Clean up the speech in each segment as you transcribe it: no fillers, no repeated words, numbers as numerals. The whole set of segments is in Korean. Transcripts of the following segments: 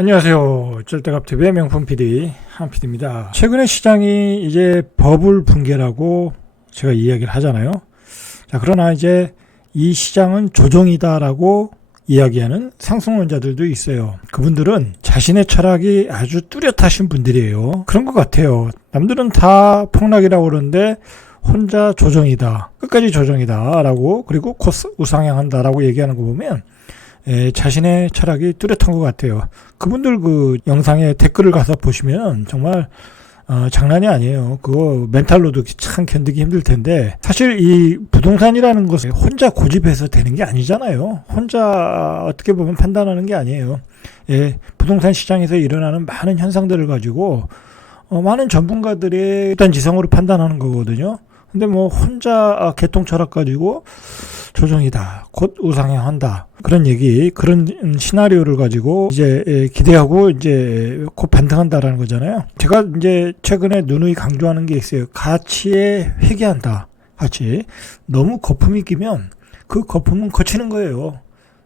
안녕하세요. 쩔대갑TV의 명품 PD 한 PD입니다. 최근에 시장이 이제 버블 붕괴라고 제가 이야기를 하잖아요. 자, 그러나 이제 이 시장은 조정이다라고 이야기하는 상승론자들도 있어요. 그분들은 자신의 철학이 아주 뚜렷하신 분들이에요. 그런 것 같아요. 남들은 다 폭락이라고 그러는데 혼자 조정이다. 끝까지 조정이다. 라고 그리고 곧 우상향한다. 라고 얘기하는 거 보면 자신의 철학이 뚜렷한 것 같아요. 그분들 그 영상에 댓글을 가서 보시면 정말 장난이 아니에요. 그거 멘탈로도 참 견디기 힘들 텐데 사실 이 부동산이라는 것은 혼자 고집해서 되는 게 아니잖아요. 혼자 어떻게 보면 판단하는 게 아니에요. 부동산 시장에서 일어나는 많은 현상들을 가지고 많은 전문가들의 일단 지성으로 판단하는 거거든요. 근데 뭐 혼자 개통 철학 가지고 조정이다, 곧 우상향한다, 그런 얘기, 그런 시나리오를 가지고 이제 기대하고 이제 곧 반등한다라는 거잖아요. 제가 이제 최근에 누누이 강조하는 게 있어요. 가치에 회귀한다. 가치. 너무 거품이 끼면 그 거품은 거치는 거예요.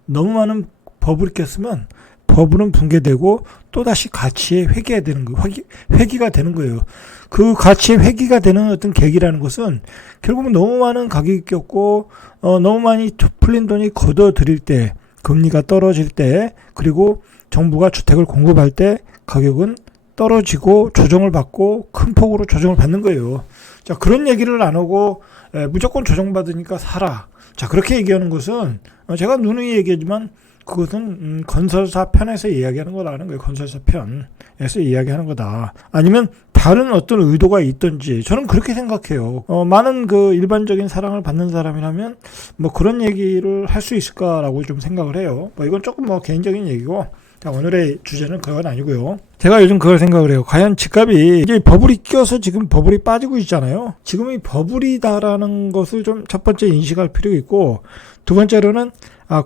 너무 많은 버블이 꼈으면 버블은 붕괴되고 또다시 가치에 회귀해야 되는 거예요. 회귀가 되는 거예요. 그 가치에 회귀가 되는 어떤 계기라는 것은 결국은 너무 많은 가격이 꼈고 너무 많이 풀린 돈이 걷어들일 때, 금리가 떨어질 때, 그리고 정부가 주택을 공급할 때 가격은 떨어지고 조정을 받고 큰 폭으로 조정을 받는 거예요. 자, 그런 얘기를 안 하고 무조건 조정받으니까 사라. 자, 그렇게 얘기하는 것은 제가 누누이 얘기하지만 그것은 건설사 편에서 이야기하는 거라는 거예요. 건설사 편에서 이야기하는 거다. 아니면 다른 어떤 의도가 있든지 저는 그렇게 생각해요. 많은 그 일반적인 사랑을 받는 사람이라면 뭐 그런 얘기를 할 수 있을까라고 좀 생각을 해요. 뭐 이건 조금 뭐 개인적인 얘기고, 자, 오늘의 주제는 그건 아니고요. 제가 요즘 그걸 생각을 해요. 과연 집값이 이제 버블이 껴서 지금 버블이 빠지고 있잖아요. 지금 이 버블이다라는 것을 좀 첫 번째 인식할 필요가 있고, 두 번째로는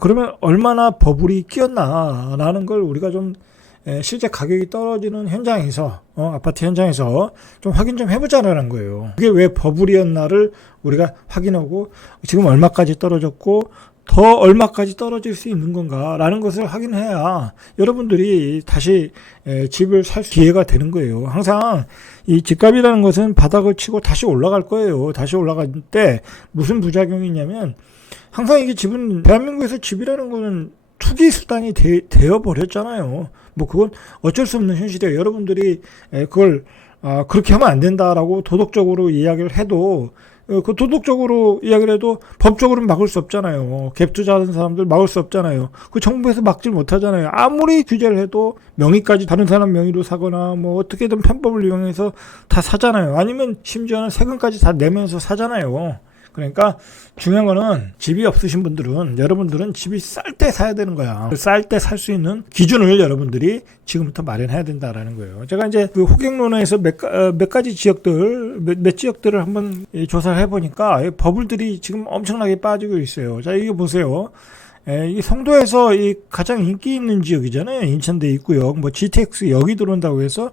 그러면 얼마나 버블이 끼었나라는 걸 우리가 좀 실제 가격이 떨어지는 현장에서 아파트 현장에서 좀 확인 좀 해보자라는 거예요. 그게 왜 버블이었나를 우리가 확인하고 지금 얼마까지 떨어졌고 더 얼마까지 떨어질 수 있는 건가라는 것을 확인해야 여러분들이 다시 집을 살 기회가 되는 거예요. 항상 이 집값이라는 것은 바닥을 치고 다시 올라갈 거예요. 다시 올라갈 때 무슨 부작용이 있냐면 항상 이게 집은 대한민국에서 집이라는 거는 투기 수단이 되어 버렸잖아요. 뭐 그건 어쩔 수 없는 현실이에요. 여러분들이 그걸 그렇게 하면 안 된다라고 도덕적으로 이야기를 해도 그 도덕적으로 이야기를 해도 법적으로는 막을 수 없잖아요. 갭 투자하는 사람들 막을 수 없잖아요. 그 정부에서 막질 못하잖아요. 아무리 규제를 해도 명의까지 다른 사람 명의로 사거나 뭐 어떻게든 편법을 이용해서 다 사잖아요. 아니면 심지어는 세금까지 다 내면서 사잖아요. 그러니까 중요한 거는 집이 없으신 분들은, 여러분들은 집이 쌀 때 사야 되는 거야. 쌀 때 살 수 있는 기준을 여러분들이 지금부터 마련해야 된다라는 거예요. 제가 이제 그 호갱론에서 몇 가지 지역들, 몇 지역들을 한번 조사를 해보니까 버블들이 지금 엄청나게 빠지고 있어요. 자, 이거 보세요. 이 송도에서 이 가장 인기 있는 지역이잖아요. 인천대 입구역, 뭐 GTX 여기 들어온다고 해서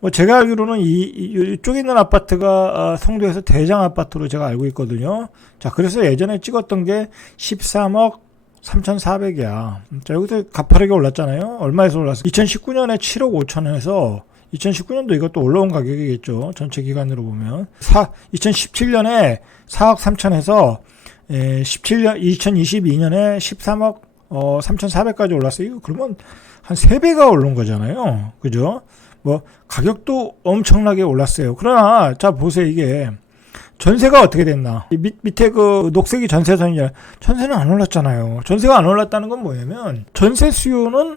뭐 제가 알기로는 이쪽에 있는 아파트가 송도에서 대장 아파트로 제가 알고 있거든요. 자, 그래서 예전에 찍었던 게 13억 3,400이야. 자, 여기서 가파르게 올랐잖아요. 얼마에서 올랐어? 2019년에 7억 5천에서 2019년도 이것도 올라온 가격이겠죠. 전체 기간으로 보면. 2017년에 4억 3천에서 2022년에 13억 3,400까지 올랐어요. 이거 그러면 한 3배가 오른 거잖아요. 그죠? 뭐 가격도 엄청나게 올랐어요. 그러나 자 보세요. 이게 전세가 어떻게 됐나. 밑에 그 녹색이 전세선이냐. 전세는 안 올랐잖아요. 전세가 안 올랐다는 건 뭐냐면 전세 수요는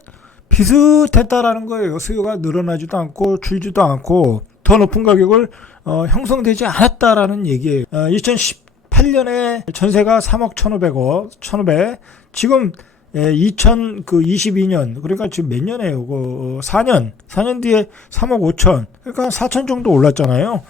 비슷했다라는 거예요. 수요가 늘어나지도 않고 줄지도 않고 더 높은 가격을 형성되지 않았다라는 얘기예요. 2018년에 전세가 3억 1,500, 지금 2022년, 그러니까 지금 몇 년이에요? 4년 뒤에 3억 5천, 그러니까 4천 정도 올랐잖아요.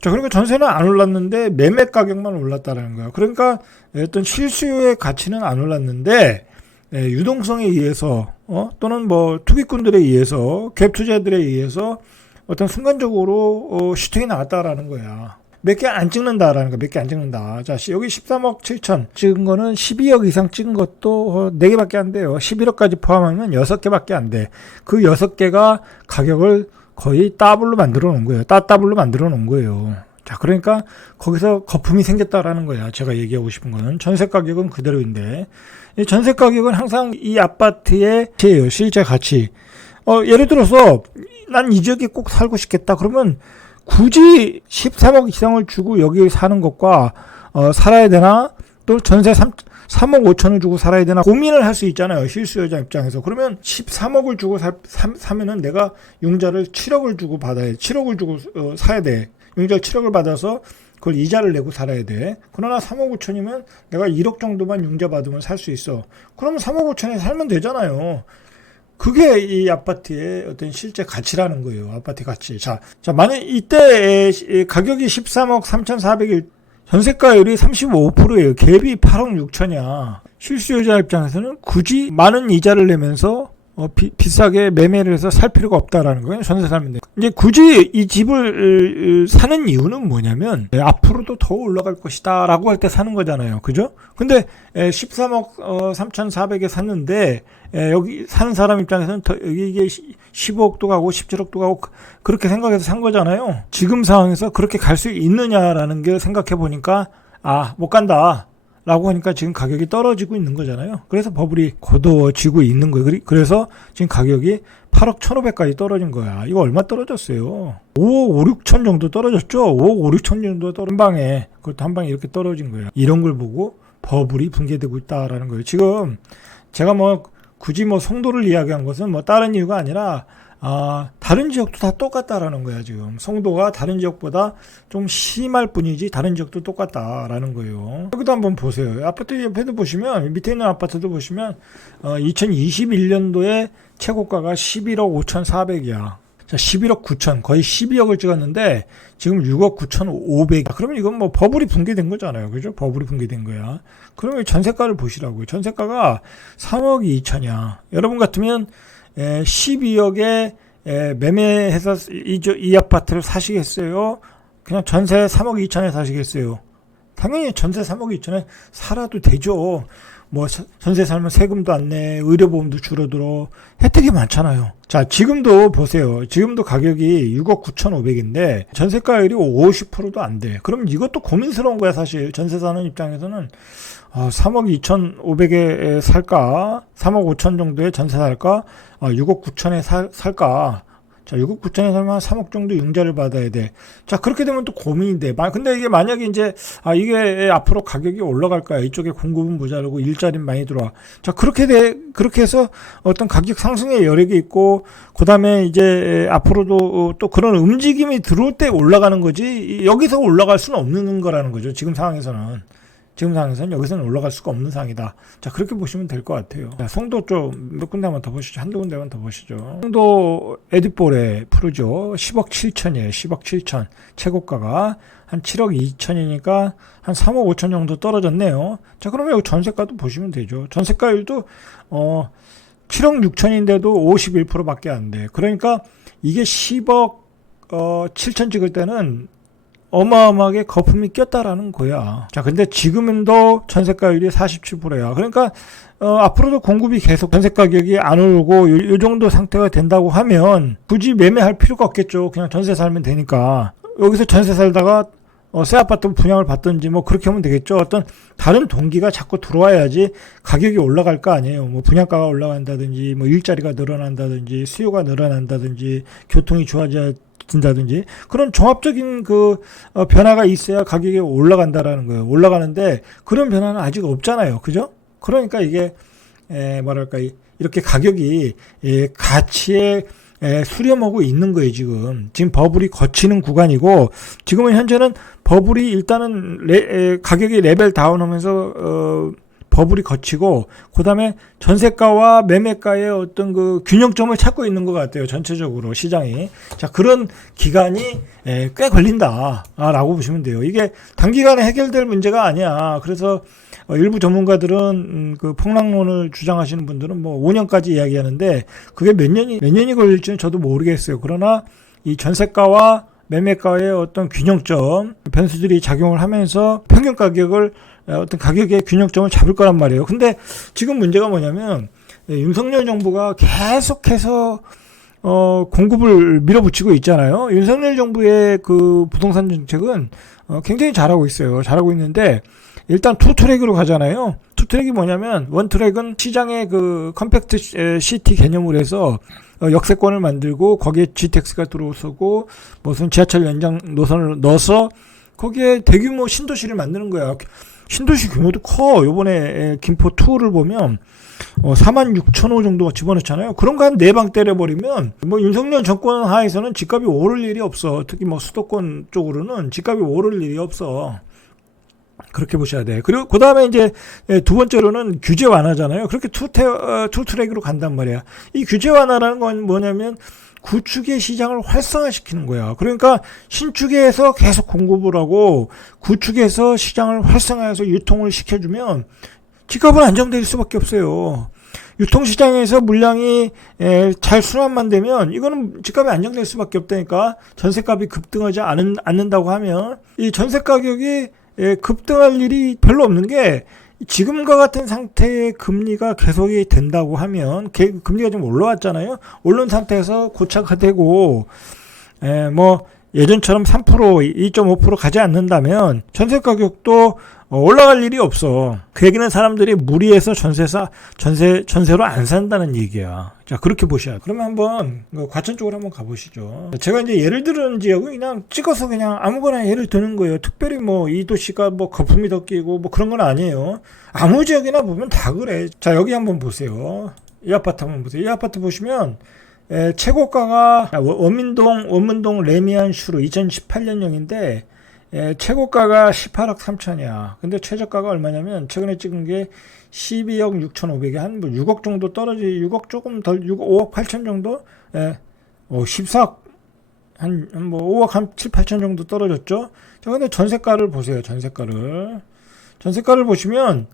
자, 그러니까 전세는 안 올랐는데 매매 가격만 올랐다는 거예요. 그러니까 어떤 실수요의 가치는 안 올랐는데 유동성에 의해서 또는 뭐 투기꾼들에 의해서 갭 투자들에 의해서 어떤 순간적으로 슈팅이 나왔다라는 거야. 몇 개 안 찍는다라는 거, 몇 개 안 찍는다. 자, 여기 13억 7천 찍은 거는 12억 이상 찍은 것도 4개밖에 안 돼요. 11억까지 포함하면 6개밖에 안 돼. 그 6개가 가격을 거의 더블로 만들어 놓은 거예요. 따블로 만들어 놓은 거예요. 자, 그러니까 거기서 거품이 생겼다라는 거야. 제가 얘기하고 싶은 거는 전세 가격은 그대로인데, 이 전세 가격은 항상 이 아파트의 가치예요. 실제 가치. 예를 들어서 난 이 지역에 꼭 살고 싶겠다. 그러면 굳이 13억 이상을 주고 여기 사는 것과 살아야 되나? 또 전세 3억 5천을 주고 살아야 되나? 고민을 할 수 있잖아요. 실수요자 입장에서. 그러면 13억을 주고 사면은 내가 융자를 7억을 주고 받아야 돼. 7억을 주고 사야 돼. 융자를 7억을 받아서 그걸 이자를 내고 살아야 돼. 그러나 3억 5천이면 내가 1억 정도만 융자 받으면 살 수 있어. 그러면 3억 5천에 살면 되잖아요. 그게 이 아파트의 어떤 실제 가치라는 거예요. 아파트 가치. 자, 만약 이때 가격이 13억 3,400일, 전세가율이 35%예요. 갭이 8억 6천이야. 실수요자 입장에서는 굳이 많은 이자를 내면서 비싸게 매매를 해서 살 필요가 없다라는 거예요. 전세 살면 돼. 이제 굳이 이 집을 사는 이유는 뭐냐면 앞으로도 더 올라갈 것이다 라고 할 때 사는 거잖아요. 그죠? 근데 13억 3,400에 샀는데 여기 사는 사람 입장에서는 이게 15억도 가고 17억도 가고 그렇게 생각해서 산 거잖아요. 지금 상황에서 그렇게 갈 수 있느냐라는 게 생각해 보니까 못 간다 라고 하니까 지금 가격이 떨어지고 있는 거잖아요. 그래서 버블이 고도지고 있는 거예요. 그래서 지금 가격이 8억 1,500까지 떨어진 거야. 이거 얼마 떨어졌어요? 5억 5, 6천 정도 떨어졌죠? 5억 5, 6천 정도 한 방에, 그것도 한 방에 이렇게 떨어진 거예요. 이런 걸 보고 버블이 붕괴되고 있다라는 거예요. 지금 제가 굳이 송도를 이야기한 것은 다른 이유가 아니라 다른 지역도 다 똑같다라는 거야. 지금 송도가 다른 지역보다 좀 심할 뿐이지 다른 지역도 똑같다라는 거예요. 여기도 한번 보세요. 아파트 옆에도 보시면, 밑에 있는 아파트도 보시면 2021년도에 최고가가 11억 5,400이야. 자, 11억 9천, 거의 12억을 찍었는데 지금 6억 9,500. 그러면 이건 버블이 붕괴된 거잖아요. 그죠? 버블이 붕괴된 거야. 그러면 전세가를 보시라고요. 전세가가 3억 2천이야. 여러분 같으면 12억에 매매해서 이 아파트를 사시겠어요? 그냥 전세 3억 2천에 사시겠어요? 당연히 전세 3억 2천에 살아도 되죠. 전세 살면 세금도 안 내, 의료보험도 줄어들어, 혜택이 많잖아요. 자, 지금도 보세요. 지금도 가격이 6억 9,500인데 전세가율이 50%도 안 돼. 그럼 이것도 고민스러운 거야, 사실. 전세 사는 입장에서는 3억 2,500에 살까? 3억 5천 정도에 전세 살까? 6억 9천에 살까? 자, 6억 9천에 살면 3억 정도 융자를 받아야 돼. 자, 그렇게 되면 또 고민이 돼. 근데 이게 만약에 이제, 이게 앞으로 가격이 올라갈 거야. 이쪽에 공급은 모자르고 일자리는 많이 들어와. 자, 그렇게 해서 어떤 가격 상승의 여력이 있고, 그 다음에 이제 앞으로도 또 그런 움직임이 들어올 때 올라가는 거지, 여기서 올라갈 수는 없는 거라는 거죠. 지금 상황에서는 여기서는 올라갈 수가 없는 상황이다. 자, 그렇게 보시면 될 것 같아요. 자, 송도 쪽 몇 군데만 더 보시죠. 한두 군데만 더 보시죠. 송도 에디볼에 푸르죠. 10억 7천이에요. 10억 7천. 최고가가 한 7억 2천이니까 한 3억 5천 정도 떨어졌네요. 자, 그러면 여기 전세가도 보시면 되죠. 전세가율도 7억 6천인데도 51%밖에 안 돼. 그러니까 이게 10억 7천 찍을 때는 어마어마하게 거품이 꼈다라는 거야. 자, 근데 지금도 전세가율이 47%야. 그러니까 앞으로도 공급이 계속 전세 가격이 안 오르고 이 정도 상태가 된다고 하면 굳이 매매할 필요가 없겠죠. 그냥 전세 살면 되니까. 여기서 전세 살다가 새 아파트 분양을 받든지 그렇게 하면 되겠죠. 어떤 다른 동기가 자꾸 들어와야지 가격이 올라갈 거 아니에요. 분양가가 올라간다든지 일자리가 늘어난다든지 수요가 늘어난다든지 교통이 좋아진다든지 그런 종합적인 변화가 있어야 가격이 올라간다라는 거예요. 올라가는데 그런 변화는 아직 없잖아요. 그죠? 그러니까 이게 이렇게 가격이 가치에 수렴하고 있는 거예요. 지금 버블이 거치는 구간이고, 지금은 현재는 버블이 일단은 가격이 레벨 다운하면서 버블이 거치고, 그 다음에 전세가와 매매가의 어떤 균형점을 찾고 있는 것 같아요. 전체적으로 시장이. 자, 그런 기간이 꽤 걸린다라고 보시면 돼요. 이게 단기간에 해결될 문제가 아니야. 그래서 일부 전문가들은 폭락론을 주장하시는 분들은 5년까지 이야기하는데 그게 몇 년이 걸릴지는 저도 모르겠어요. 그러나 이 전세가와 매매가의 어떤 균형점 변수들이 작용을 하면서 평균 가격을 어떤 가격의 균형점을 잡을 거란 말이에요. 근데 지금 문제가 뭐냐면 윤석열 정부가 계속해서 공급을 밀어붙이고 있잖아요. 윤석열 정부의 그 부동산 정책은 굉장히 잘하고 있어요. 잘하고 있는데 일단 투 트랙으로 가잖아요. 투 트랙이 뭐냐면 원 트랙은 시장의 그 컴팩트 시티 개념으로 해서 역세권을 만들고 거기에 GTX가 들어서고 무슨 지하철 연장 노선을 넣어서 거기에 대규모 신도시를 만드는 거야. 신도시 규모도 커. 요번에 김포2를 보면 46,000호 정도가 집어넣잖아요. 그런 거 한 4방 때려버리면 뭐 윤석열 정권 하에서는 집값이 오를 일이 없어. 특히 뭐 수도권 쪽으로는 집값이 오를 일이 없어. 그렇게 보셔야 돼. 그리고 그 다음에 이제 두 번째로는 규제 완화잖아요. 그렇게 투 트랙으로 간단 말이야. 이 규제 완화라는 건 뭐냐면 구축의 시장을 활성화시키는 거야. 그러니까 신축에서 계속 공급을 하고 구축에서 시장을 활성화해서 유통을 시켜주면 집값은 안정될 수밖에 없어요. 유통시장에서 물량이 잘 순환만 되면 이거는 집값이 안정될 수밖에 없다니까. 전세값이 급등하지 않는다고 하면 이 전세 가격이 급등할 일이 별로 없는 게 지금과 같은 상태의 금리가 계속이 된다고 하면 금리가 좀 올라왔잖아요. 오른 상태에서 고착화 되고 뭐 예전처럼 3% 2.5% 가지 않는다면 전세 가격도 올라갈 일이 없어. 그 얘기는 사람들이 무리해서 전세로 안 산다는 얘기야. 자, 그렇게 보셔야. 그러면 한번 과천 쪽으로 한번 가보시죠. 제가 이제 예를 들은 지역은 그냥 찍어서 그냥 아무거나 예를 드는 거예요. 특별히 뭐 이 도시가 뭐 거품이 더 끼고 뭐 그런 건 아니에요. 아무 지역이나 보면 다 그래. 자, 여기 한번 보세요. 이 아파트 한번 보세요. 이 아파트 보시면 최고가가 원문동 레미안 슈르 2018년형인데 최고가가 18억 3천이야. 근데 최저가가 얼마냐면 최근에 찍은 게 12억 6,500에 한 6억 정도 떨어지 6억 조금 덜 5억 8천 정도? 14억 한 뭐 5억 한 7, 8천 정도 떨어졌죠. 자, 근데 전세가를 보세요. 전세가를 보시면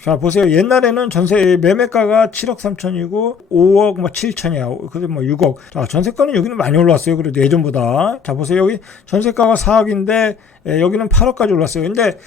자, 보세요. 옛날에는 전세 매매가가 7억 3천이고 5억 뭐 7천이야. 그래서 뭐 6억. 자, 전세가는 여기는 많이 올랐어요. 그래도 예전보다. 자, 보세요. 여기 전세가가 4억인데 여기는 8억까지 올랐어요. 근데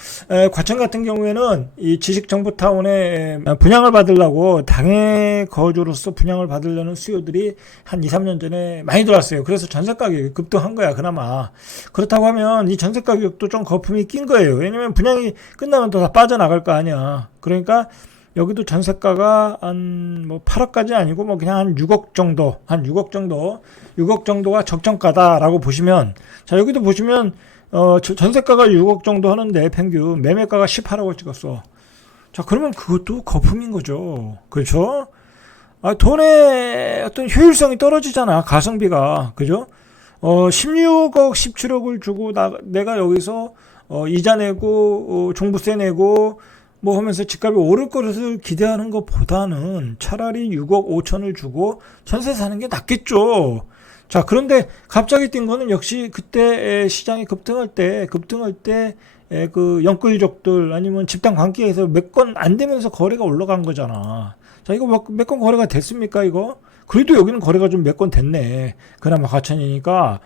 과천 같은 경우에는 이 지식정보타운에 분양을 받으려고 당해 거주로서 분양을 받으려는 수요들이 한 2, 3년 전에 많이 들어왔어요. 그래서 전세 가격이 급등한 거야. 그나마. 그렇다고 하면 이 전세 가격도 좀 거품이 낀 거예요. 왜냐면 분양이 끝나면 또 다 빠져나갈 거 아니야. 그러니까 여기도 전세가가 한 뭐 8억까지 아니고 뭐 그냥 한 6억 정도, 6억 정도가 적정가다라고 보시면, 자, 여기도 보시면 전세가가 6억 정도 하는데 평균 매매가가 18억을 찍었어. 자, 그러면 그것도 거품인 거죠. 그렇죠? 돈의 어떤 효율성이 떨어지잖아. 가성비가. 그죠? 16억, 17억을 주고 내가 여기서 이자 내고 종부세 내고 뭐 하면서 집값이 오를 것을 기대하는 것보다는 차라리 6억 5천을 주고 전세 사는 게 낫겠죠. 자, 그런데 갑자기 뛴 거는 역시 그때 시장이 급등할 때 그 영끌족들 아니면 집단 관계에서 몇 건 안 되면서 거래가 올라간 거잖아. 자, 이거 몇 건 거래가 됐습니까, 이거? 그래도 여기는 거래가 좀 몇 건 됐네. 그나마 과천이니까.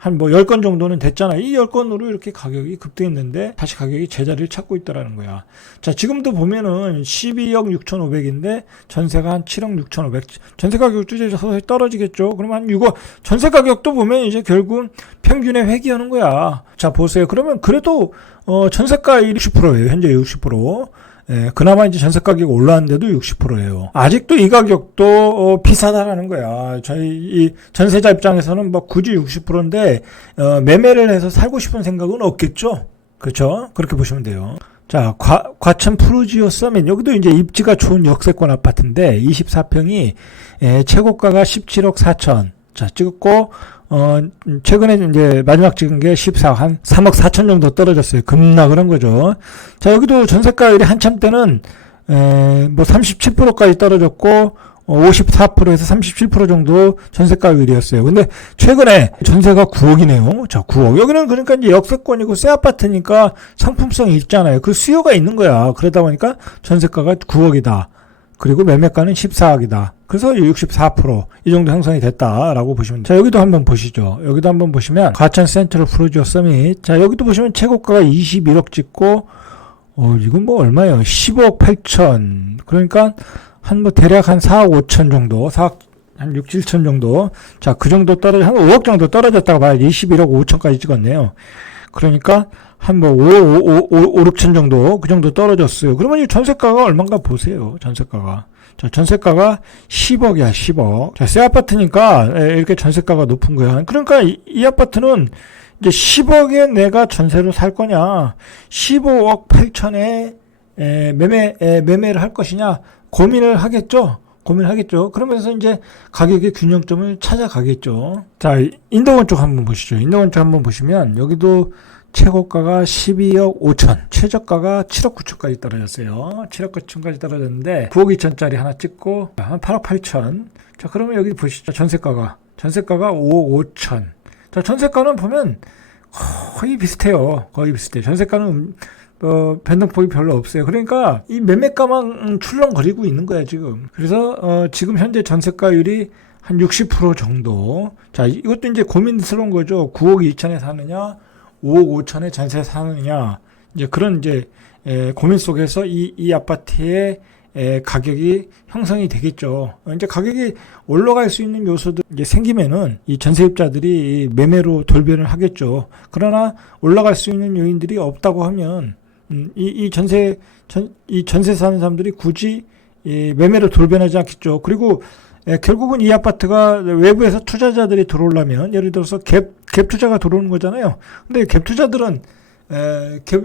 한 뭐 10건 정도는 됐잖아. 이 10건으로 이렇게 가격이 급등했는데 다시 가격이 제자리를 찾고 있다라는 거야. 자, 지금도 보면은 12억 6,500인데 전세가 한 7억 6,500. 전세 가격도 이제 서서히 떨어지겠죠. 그러면 한 6억. 전세 가격도 보면 이제 결국 평균에 회귀하는 거야. 자, 보세요. 그러면 그래도 전세가 60%예요. 현재 60%. 그나마 이제 전세 가격이 올라왔는데도 60%예요. 아직도 이 가격도 비싸다라는 거야. 저희 이 전세자 입장에서는 뭐 굳이 60%인데 매매를 해서 살고 싶은 생각은 없겠죠. 그렇죠? 그렇게 보시면 돼요. 자, 과천 프루지오 서밋. 여기도 이제 입지가 좋은 역세권 아파트인데 24평이 최고가가 17억 4천. 자, 찍었고 최근에 이제 마지막 찍은 게 14억 한 3억 4천 정도 떨어졌어요. 급락을 한 거죠. 자, 여기도 전세가율이 한참 때는 뭐 37%까지 떨어졌고 54%에서 37% 정도 전세가율이었어요. 근데 최근에 전세가 9억이네요. 자, 9억. 여기는 그러니까 이제 역세권이고 새 아파트니까 상품성이 있잖아요. 그 수요가 있는 거야. 그러다 보니까 전세가가 9억이다. 그리고 매매가는 14억이다. 그래서 64%이 정도 형성이 됐다라고 보시면 돼요. 자, 여기도 한번 보시죠. 여기도 한번 보시면 과천 센트럴 프로지오 서밋. 자, 여기도 보시면 최고가가 21억 찍고 이건 뭐 얼마예요? 15억 8천. 그러니까 한 뭐 대략 한 4억 5천 정도, 4억 한 6, 7천 정도. 자, 그 정도 한 5억 정도 떨어졌다고 봐야지. 21억 5천까지 찍었네요. 그러니까 한 뭐 5, 6천 정도, 그 정도 떨어졌어요. 그러면 이 전세가가 얼마인가 보세요. 전세가가. 자, 전세가가 10억이야, 10억. 자, 새 아파트니까 이렇게 전세가가 높은 거야. 그러니까 이 아파트는 이제 10억에 내가 전세로 살 거냐, 15억 8천에 매매를 할 것이냐, 고민을 하겠죠. 그러면서 이제 가격의 균형점을 찾아가겠죠. 자, 인도원 쪽 한번 보시죠. 인도원 쪽 한번 보시면 여기도 최고가가 12억 5천, 최저가가 7억 9천까지 떨어졌어요. 7억 9천까지 떨어졌는데 9억 2천짜리 하나 찍고 한 8억 8천. 자, 그러면 여기 보시죠. 전세가가 5억 5천. 자, 전세가는 보면 거의 비슷해요. 전세가는 변동폭이 별로 없어요. 그러니까 이 매매가만 출렁거리고 있는 거야, 지금. 그래서 지금 현재 전세가율이 한 60% 정도. 자, 이것도 이제 고민스러운 거죠. 9억 2천에 사느냐, 5억 5천에 전세 사느냐. 이제 그런 이제 고민 속에서 이 아파트의 가격이 형성이 되겠죠. 이제 가격이 올라갈 수 있는 요소들 이제 생기면은 이 전세입자들이 매매로 돌변을 하겠죠. 그러나 올라갈 수 있는 요인들이 없다고 하면 이 전세 사는 사람들이 굳이 매매로 돌변하지 않겠죠. 그리고 결국은 이 아파트가 외부에서 투자자들이 들어오려면 예를 들어서 갭 투자가 들어오는 거잖아요. 근데 갭 투자들은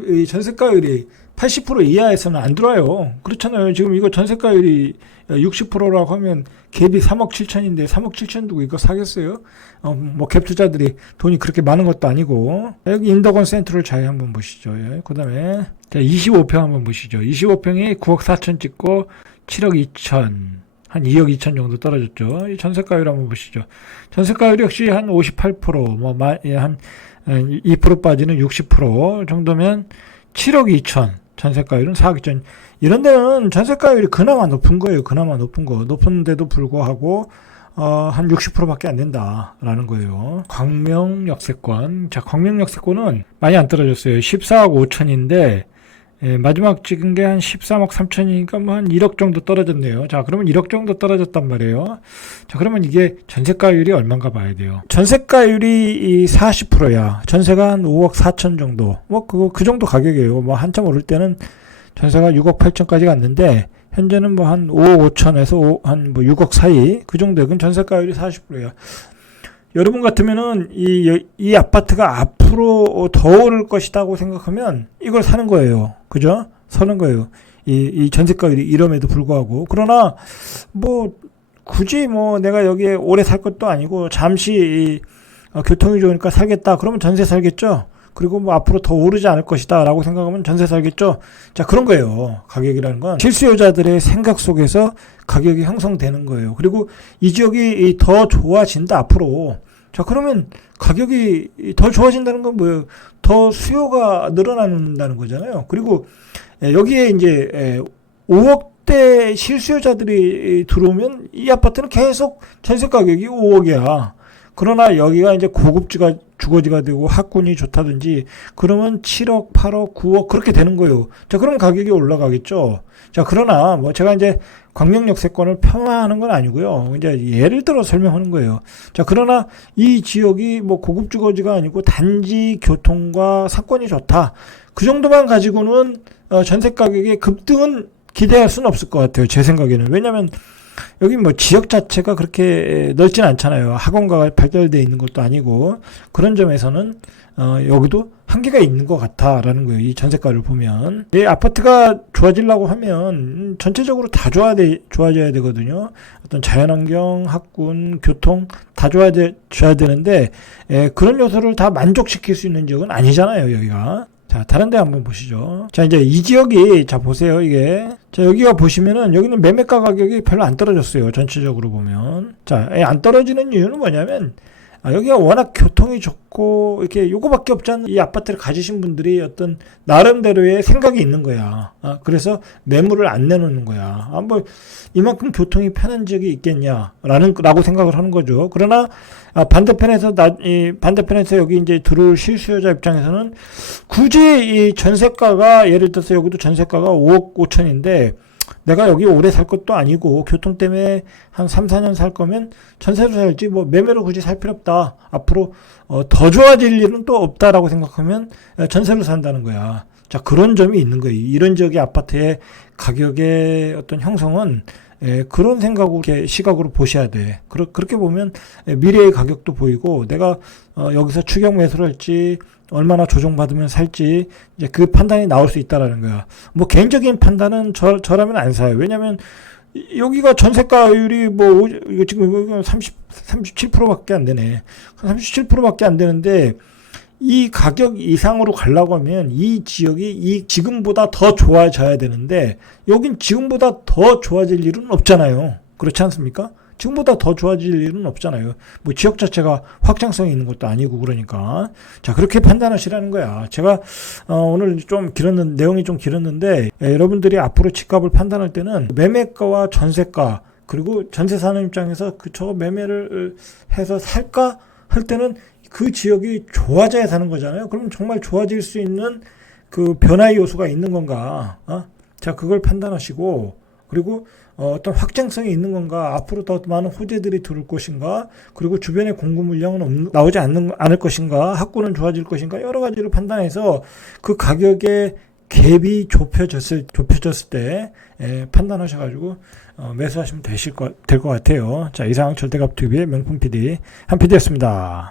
이 전세가율이 80% 이하에서는 안 들어와요. 그렇잖아요. 지금 이거 전세가율이 60%라고 하면 갭이 3억 7천인데 3억 7천 두고 이거 사겠어요? 뭐 갭 투자들이 돈이 그렇게 많은 것도 아니고. 여기 인덕원 센트럴 자이 한번 보시죠. 그 다음에 25평 한번 보시죠. 25평이 9억 4천 찍고 7억 2천, 한 2억 2천 정도 떨어졌죠. 이 전세가율 한번 보시죠. 전세가율 역시 한 58%, 한 2% 빠지는 60% 정도면 7억 2천, 전세가율은 4억 2천. 이런 데는 전세가율이 그나마 높은 거예요. 높은데도 불구하고 한 60%밖에 안 된다라는 거예요. 광명역세권. 자, 광명역세권은 많이 안 떨어졌어요. 14억 5천인데 마지막 찍은 게 한 13억 3천이니까 뭐 한 1억 정도 떨어졌네요. 자, 그러면 1억 정도 떨어졌단 말이에요. 자, 그러면 이게 전세가율이 얼마인가 봐야 돼요. 전세가율이 40%야. 전세가 한 5억 4천 정도. 뭐 그 정도 가격이에요. 뭐 한참 오를 때는 전세가 6억 8천까지 갔는데 현재는 뭐 한 5억 5천에서 한 뭐 6억 사이 그 정도에 그건 전세가율이 40%야. 여러분 같으면은 이 아파트가 앞으로 더 오를 것이라고 생각하면 이걸 사는 거예요. 그죠? 사는 거예요. 이 전세가율이 이럼에도 불구하고. 그러나 뭐 굳이 뭐 내가 여기에 오래 살 것도 아니고 잠시 교통이 좋으니까 살겠다. 그러면 전세 살겠죠? 그리고 뭐 앞으로 더 오르지 않을 것이다 라고 생각하면 전세 살겠죠. 자, 그런 거예요. 가격이라는 건 실수요자들의 생각 속에서 가격이 형성되는 거예요. 그리고 이 지역이 더 좋아진다 앞으로. 자, 그러면 가격이 더 좋아진다는 건 뭐예요? 더 수요가 늘어난다는 거잖아요. 그리고 여기에 이제 5억대 실수요자들이 들어오면 이 아파트는 계속 전세 가격이 5억이야. 그러나 여기가 이제 고급 주거지가 되고 학군이 좋다든지 그러면 7억, 8억, 9억 그렇게 되는 거예요. 자, 그럼 가격이 올라가겠죠. 자, 그러나 뭐 제가 이제 광명역세권을 폄하하는 건 아니고요. 이제 예를 들어 설명하는 거예요. 자, 그러나 이 지역이 뭐 고급 주거지가 아니고 단지 교통과 상권이 좋다. 그 정도만 가지고는 전세 가격의 급등은 기대할 수는 없을 것 같아요. 제 생각에는. 왜냐하면 여기 뭐 지역 자체가 그렇게 넓진 않잖아요. 학원가가 발달되어 있는 것도 아니고 그런 점에서는 여기도 한계가 있는 것 같다라는 거예요. 이 전세가를 보면 이 아파트가 좋아지려고 하면 전체적으로 다 좋아져야 되거든요. 어떤 자연환경, 학군, 교통 다 좋아져야 되는데 그런 요소를 다 만족시킬 수 있는 지역은 아니잖아요. 여기가. 자, 다른 데 한번 보시죠. 자, 이제 이 지역이, 자, 보세요, 이게. 자, 여기가 보시면은, 여기는 매매가 가격이 별로 안 떨어졌어요. 전체적으로 보면. 자, 안 떨어지는 이유는 뭐냐면, 여기가 워낙 교통이 좋고 이렇게 요거밖에 없지 않은 이 아파트를 가지신 분들이 어떤 나름대로의 생각이 있는 거야. 그래서 매물을 안 내놓는 거야. 뭐 이만큼 교통이 편한 지역이 있겠냐라고 생각을 하는 거죠. 그러나 반대편에서 여기 이제 들어올 실수요자 입장에서는 굳이 이 전세가가 예를 들어서 여기도 전세가가 5억 5천인데 내가 여기 오래 살 것도 아니고 교통 때문에 한 3, 4년 살 거면 전세로 살지 뭐 매매로 굳이 살 필요 없다. 앞으로 더 좋아질 일은 또 없다라고 생각하면 전세로 산다는 거야. 자, 그런 점이 있는 거예요. 이런 지역의 아파트의 가격의 어떤 형성은 그런 생각으로 시각으로 보셔야 돼. 그렇게 보면 미래의 가격도 보이고 내가 여기서 추격 매수를 할지 얼마나 조정받으면 살지 이제 그 판단이 나올 수 있다라는 거야. 뭐 개인적인 판단은 저라면 안 사요. 왜냐면 여기가 전세가율이 뭐 이거 지금 37%밖에 안 되네. 37%밖에 안 되는데 이 가격 이상으로 가려고 하면 이 지역이 지금보다 더 좋아져야 되는데 여긴 지금보다 더 좋아질 일은 없잖아요. 그렇지 않습니까? 지금보다 더 좋아질 일은 없잖아요. 뭐 지역 자체가 확장성이 있는 것도 아니고 그러니까. 자, 그렇게 판단하시라는 거야. 제가 오늘 내용이 좀 길었는데 여러분들이 앞으로 집값을 판단할 때는 매매가와 전세가 그리고 전세 사는 입장에서 저거 매매를 해서 살까 할 때는 그 지역이 좋아져야 사는 거잖아요. 그럼 정말 좋아질 수 있는 그 변화의 요소가 있는 건가? 자, 그걸 판단하시고 그리고 어떤 확장성이 있는 건가? 앞으로 더 많은 호재들이 들어올 것인가? 그리고 주변에 공급 물량은 나오지 않을 것인가? 학구는 좋아질 것인가? 여러 가지를 판단해서 그 가격의 갭이 좁혀졌을 때 판단하셔가지고 매수하시면 될 것 같아요. 자, 이상 절대값TV의 명품 PD 한 PD였습니다.